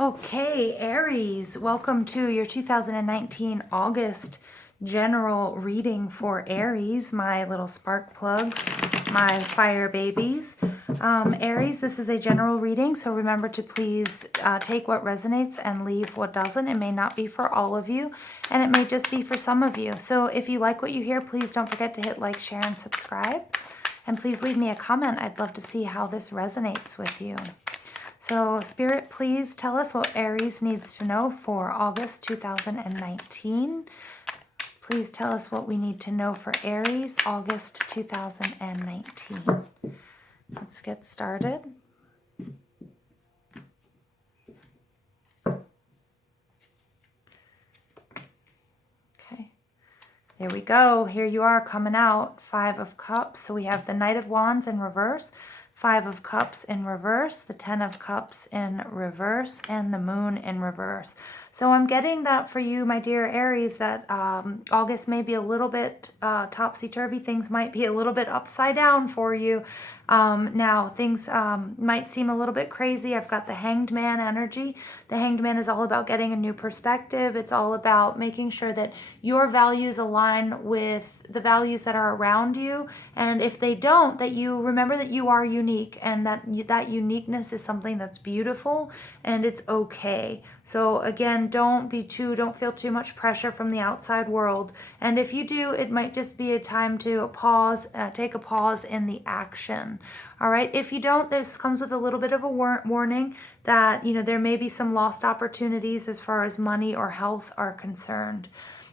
Okay, Aries, welcome to your 2019 August general reading for Aries, my little spark plugs, my fire babies. Aries, this is a general reading, so remember to please take what resonates and leave what doesn't. It may not be for all of you, and it may just be for some of you. So if you like what you hear, please don't forget to hit like, share, and subscribe. And please leave me a comment. I'd love to see how this resonates with you. So, Spirit, please tell us what Aries needs to know for August 2019. Please tell us what we need to know for Aries, August 2019. Let's get started. Okay, there we go. Here you are coming out, 5 of Cups. So we have the Knight of Wands in reverse, 5 of Cups in reverse, the 10 of Cups in reverse, and the Moon in reverse. So I'm getting that for you, my dear Aries, that August may be a little bit topsy-turvy. Things might be a little bit upside down for you. Now, things might seem a little bit crazy. I've got the Hanged Man energy. The Hanged Man is all about getting a new perspective. It's all about making sure that your values align with the values that are around you. And if they don't, that you remember that you are unique, and that uniqueness is something that's beautiful and it's okay. So again, don't feel too much pressure from the outside world. And if you do, it might just be a time to pause, take a pause in the action. All right. If you don't, this comes with a little bit of a warning that, there may be some lost opportunities as far as money or health are concerned.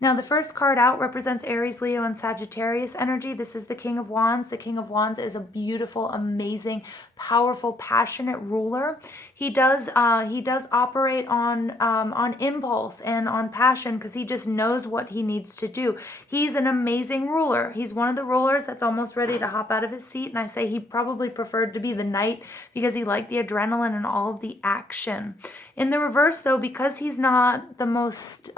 Now, the first card out represents Aries, Leo, and Sagittarius energy. This is the King of Wands. The King of Wands is a beautiful, amazing, powerful, passionate ruler. He does operate on impulse and on passion because he just knows what he needs to do. He's an amazing ruler. He's one of the rulers that's almost ready to hop out of his seat. And I say he probably preferred to be the knight because he liked the adrenaline and all of the action. In the reverse, though, because he's not the most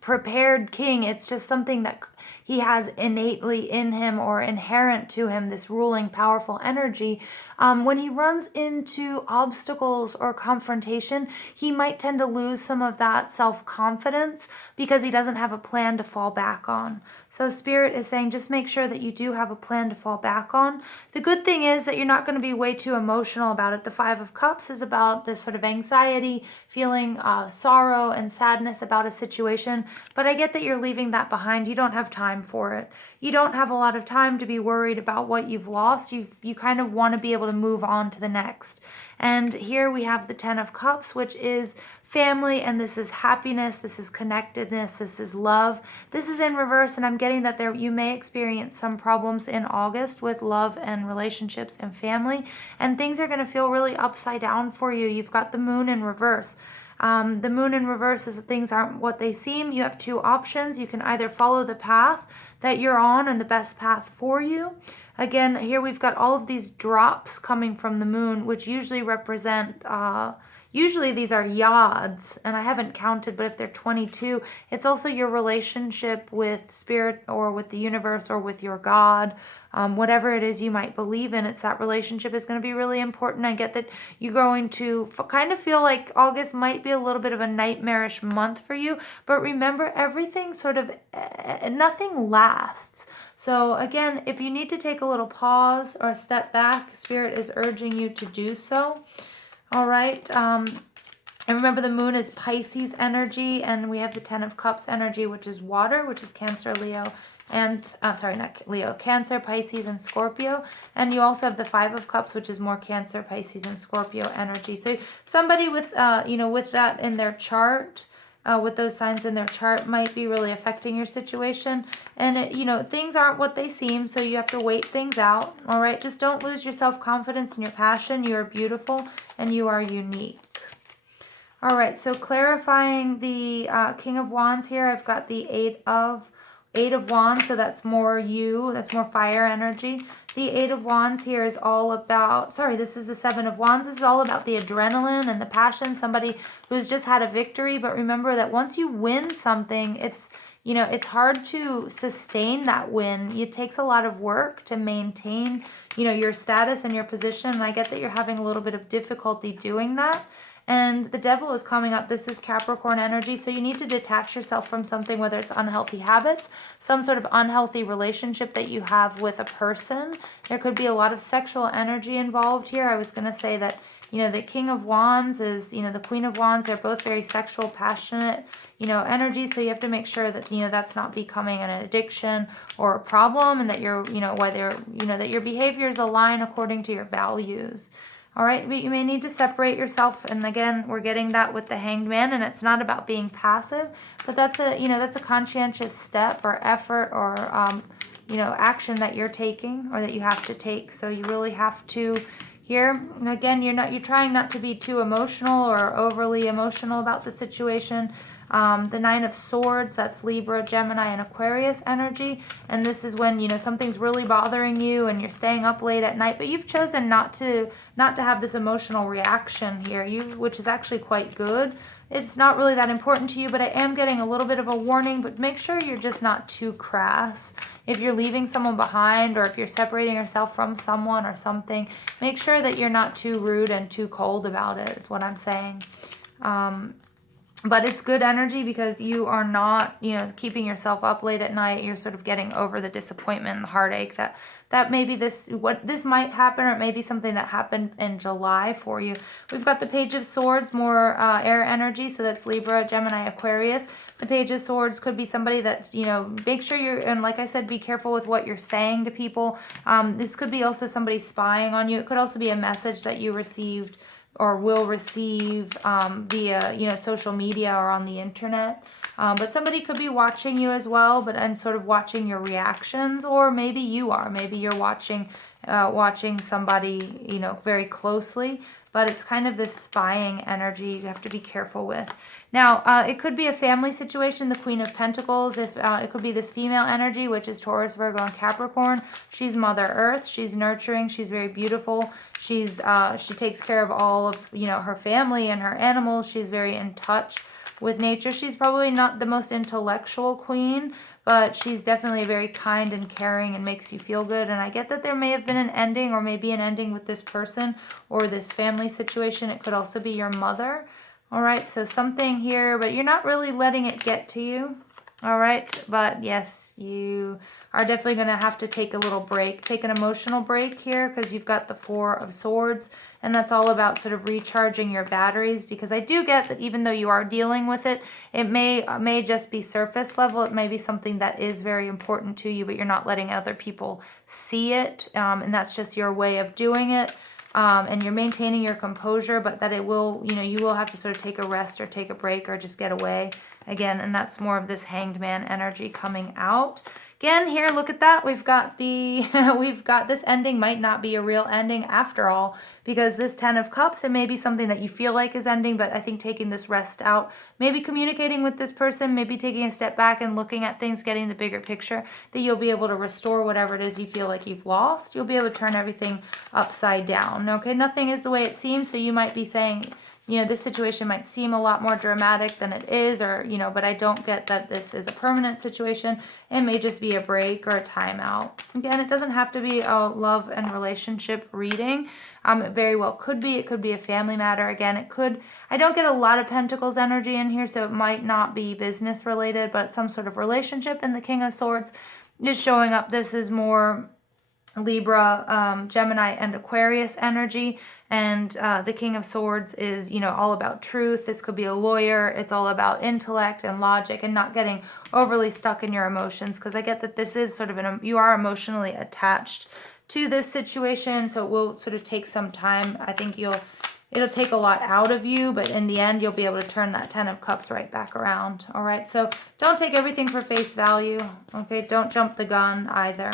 prepared king, it's just something that he has innately in him or inherent to him, this ruling, powerful energy. When he runs into obstacles or confrontation, he might tend to lose some of that self-confidence because he doesn't have a plan to fall back on. So Spirit is saying just make sure that you do have a plan to fall back on. The good thing is that you're not going to be way too emotional about it. The 5 of Cups is about this sort of anxiety, feeling sorrow and sadness about a situation. But I get that you're leaving that behind. You don't have time for it. You don't have a lot of time to be worried about what you've lost. You kind of want to be able to move on to the next. And here we have the 10 of Cups, which is family, and this is happiness, this is connectedness, this is love. This is in reverse, and I'm getting that you may experience some problems in August with love and relationships and family, and things are going to feel really upside down for you. You've got the Moon in reverse. The Moon in reverse is that things aren't what they seem. You have 2 options. You can either follow the path that you're on and the best path for you. Again, here we've got all of these drops coming from the Moon, which usually represent, usually these are yods, and I haven't counted, but if they're 22, it's also your relationship with Spirit or with the universe or with your God. Whatever it is you might believe in, it's that relationship is going to be really important. I get that you're going to kind of feel like August might be a little bit of a nightmarish month for you, but remember, everything sort of, nothing lasts. So again, if you need to take a little pause or a step back, Spirit is urging you to do so. All right. And remember, the Moon is Pisces energy, and we have the 10 of Cups energy, which is water, which is Cancer, Leo, and not Leo, Cancer, Pisces, and Scorpio. And you also have the 5 of Cups, which is more Cancer, Pisces, and Scorpio energy. So somebody with with that in their chart, with those signs in their chart, might be really affecting your situation. And things aren't what they seem, so you have to wait things out. All right, just don't lose your self-confidence and your passion. You are beautiful and you are unique. All right, so clarifying the King of Wands here, I've got the 8 of Wands, so that's more that's more fire energy. The 8 of Wands here is all about, this is the 7 of Wands. This is all about the adrenaline and the passion, somebody who's just had a victory. But remember that once you win something, it's hard to sustain that win. It takes a lot of work to maintain, your status and your position. And I get that you're having a little bit of difficulty doing that. And the Devil is coming up. This is Capricorn energy. So you need to detach yourself from something, whether it's unhealthy habits, some sort of unhealthy relationship that you have with a person. There could be a lot of sexual energy involved here. I was going to say that, you know, the King of Wands is, you know, the Queen of Wands. They're both very sexual, passionate, you know, energy. So you have to make sure that, you know, that's not becoming an addiction or a problem, and that you're, you know, whether, you know, that your behaviors align according to your values. All right, but you may need to separate yourself. And again, we're getting that with the Hanged Man, and it's not about being passive, but that's a, you know, that's a conscientious step or effort or, you know, action that you're taking or that you have to take. So you really have to here. Again, you're trying not to be too emotional or overly emotional about the situation. The Nine of Swords, that's Libra, Gemini, and Aquarius energy. And this is when, you know, something's really bothering you and you're staying up late at night, but you've chosen not to have this emotional reaction here, which is actually quite good. It's not really that important to you, but I am getting a little bit of a warning, but make sure you're just not too crass. If you're leaving someone behind, or if you're separating yourself from someone or something, make sure that you're not too rude and too cold about it, is what I'm saying. But it's good energy because you are not, you know, keeping yourself up late at night. You're sort of getting over the disappointment and the heartache that maybe this might happen, or it may be something that happened in July for you. We've got the Page of Swords, more air energy. So that's Libra, Gemini, Aquarius. The Page of Swords could be somebody that's, you know, make sure you're, and like I said, be careful with what you're saying to people. This could be also somebody spying on you. It could also be a message that you received or will receive via, you know, social media or on the internet. But somebody could be watching you as well, and sort of watching your reactions, or maybe you're watching somebody, you know, very closely. But it's kind of this spying energy you have to be careful with. Now, it could be a family situation, the Queen of Pentacles. If it could be this female energy, which is Taurus, Virgo, and Capricorn. She's Mother Earth. She's nurturing. She's very beautiful. She takes care of all of, you know, her family and her animals. She's very in touch with nature. She's probably not the most intellectual queen, but she's definitely very kind and caring and makes you feel good. And I get that there may have been an ending, or maybe an ending with this person or this family situation. It could also be your mother. All right, so something here, but you're not really letting it get to you. All right, but yes, you are definitely going to have to take a little break, take an emotional break here, because you've got the Four of Swords, and that's all about sort of recharging your batteries. Because I do get that even though you are dealing with it, it may just be surface level. It may be something that is very important to you, but you're not letting other people see it, and that's just your way of doing it. And you're maintaining your composure, but that it will, you know, you will have to sort of take a rest or take a break or just get away again. And that's more of this Hanged Man energy coming out. Again, here, look at that. We've got this ending might not be a real ending after all, because this Ten of Cups, it may be something that you feel like is ending, but I think taking this rest out, maybe communicating with this person, maybe taking a step back and looking at things, getting the bigger picture, that you'll be able to restore whatever it is you feel like you've lost. You'll be able to turn everything upside down. Okay, nothing is the way it seems, so you might be saying, you know, this situation might seem a lot more dramatic than it is, or, you know, but I don't get that this is a permanent situation. It may just be a break or a timeout. Again, it doesn't have to be a love and relationship reading. It very well could be. It could be a family matter. Again, it could. I don't get a lot of Pentacles energy in here, so it might not be business related, but some sort of relationship. And the King of Swords is showing up. This is more Libra, Gemini, and Aquarius energy. And the King of Swords is, you know, all about truth. This could be a lawyer. It's all about intellect and logic and not getting overly stuck in your emotions, because I get that this is sort of you are emotionally attached to this situation, so it will sort of take some time. I think it'll take a lot out of you, but in the end, you'll be able to turn that Ten of Cups right back around. All right, so don't take everything for face value. Okay, don't jump the gun either.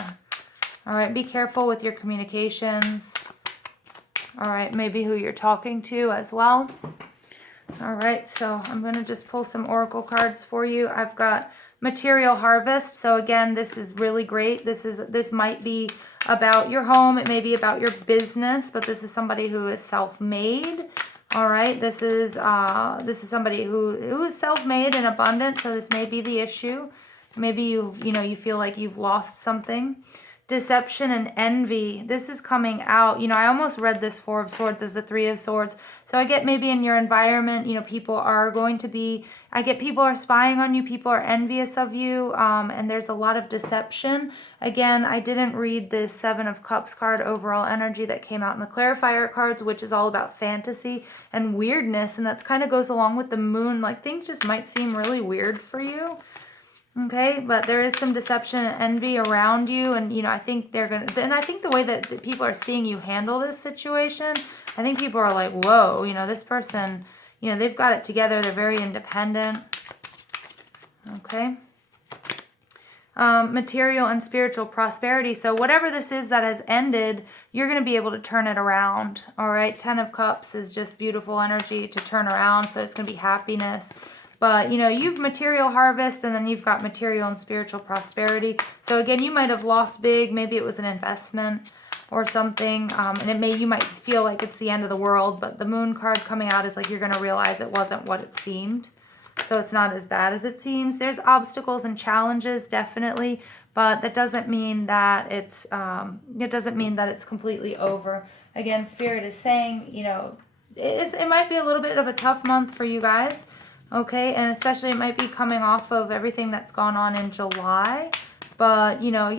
All right, be careful with your communications. All right, maybe who you're talking to as well. All right, so I'm going to just pull some oracle cards for you. I've got Material Harvest. So again, this is really great. This might be about your home. It may be about your business, but this is somebody who is self-made. All right, this is somebody who is self-made and abundant. So this may be the issue. Maybe you feel like you've lost something. deception and envy. This is coming out. You know, I almost read this Four of Swords as the Three of Swords. So I get maybe in your environment, you know, people are going to be, I get people are spying on you, people are envious of you, and there's a lot of deception. Again, I didn't read the Seven of Cups card overall energy that came out in the clarifier cards, which is all about fantasy and weirdness, and that's kind of goes along with the moon. Like, things just might seem really weird for you. Okay, but there is some deception and envy around you, and you know, I think they're gonna, and I think the way that people are seeing you handle this situation, I think people are like, whoa, you know, this person, you know, they've got it together, they're very independent. Okay. Material and spiritual prosperity. So whatever this is that has ended, you're going to be able to turn it around. All right. 10 of Cups is just beautiful energy to turn around. So it's going to be happiness. But, you know, you've material harvest, and then you've got material and spiritual prosperity. So again, you might have lost big. Maybe it was an investment or something. And you might feel like it's the end of the world. But the moon card coming out is like you're going to realize it wasn't what it seemed. So it's not as bad as it seems. There's obstacles and challenges, definitely, but that doesn't mean that it's completely over. Again, Spirit is saying, you know, it might be a little bit of a tough month for you guys, okay? And especially it might be coming off of everything that's gone on in July. But, you know,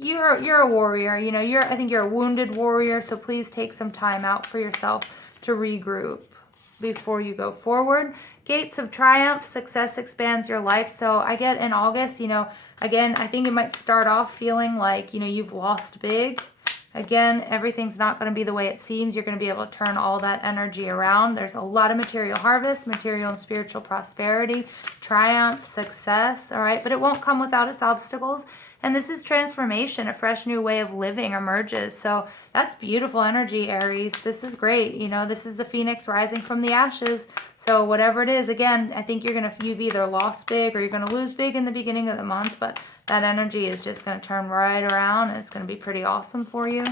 you're a warrior. You know, I think you're a wounded warrior, so please take some time out for yourself to regroup before you go forward. Gates of triumph, success expands your life. So I get in August, you know, again, I think it might start off feeling like, you know, you've lost big. Again, everything's not going to be the way it seems. You're going to be able to turn all that energy around. There's a lot of material harvest, material and spiritual prosperity, triumph, success, all right? But it won't come without its obstacles. And this is transformation, a fresh new way of living emerges. So that's beautiful energy, Aries. This is great. You know, this is the phoenix rising from the ashes. So whatever it is, again, I think you've either lost big or you're going to lose big in the beginning of the month, but that energy is just going to turn right around, and it's going to be pretty awesome for you.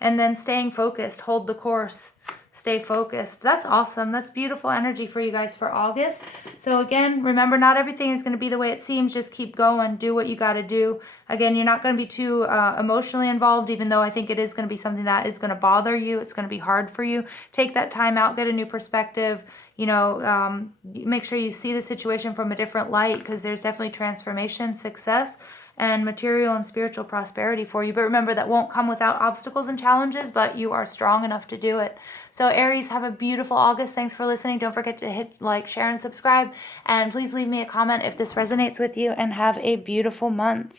And then staying focused, hold the course. Stay focused. That's awesome. That's beautiful energy for you guys for August. So again, remember, not everything is going to be the way it seems. Just keep going. Do what you got to do. Again, you're not going to be too emotionally involved, even though I think it is going to be something that is going to bother you. It's going to be hard for you. Take that time out. Get a new perspective. You know, make sure you see the situation from a different light, because there's definitely transformation, success, and material and spiritual prosperity for you. But remember, that won't come without obstacles and challenges, but you are strong enough to do it. So Aries, have a beautiful August. Thanks for listening. Don't forget to hit like, share, and subscribe. And please leave me a comment if this resonates with you, and have a beautiful month.